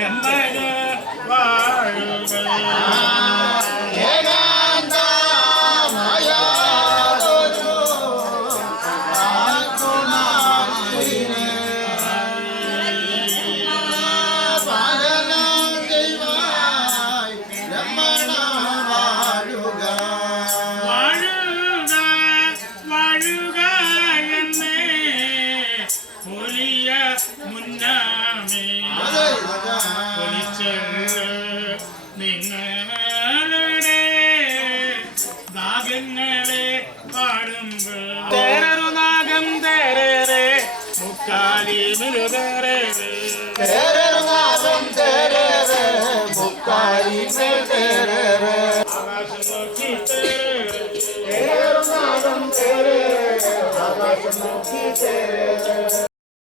എമ്മന് വാഴുക നിങ്ങളുടെ നാഗങ്ങളെ പാടുമ്പോൾ തേരരുനാഗം തേരേ മുക്കാലി മിരുതേരേ തേരരുനാഗം തേരേ മുക്കാലി തേരേ ആകാശം നോക്കി തേരേ തേരരുനാഗം തേരേ ആകാശം നോക്കി തേരേ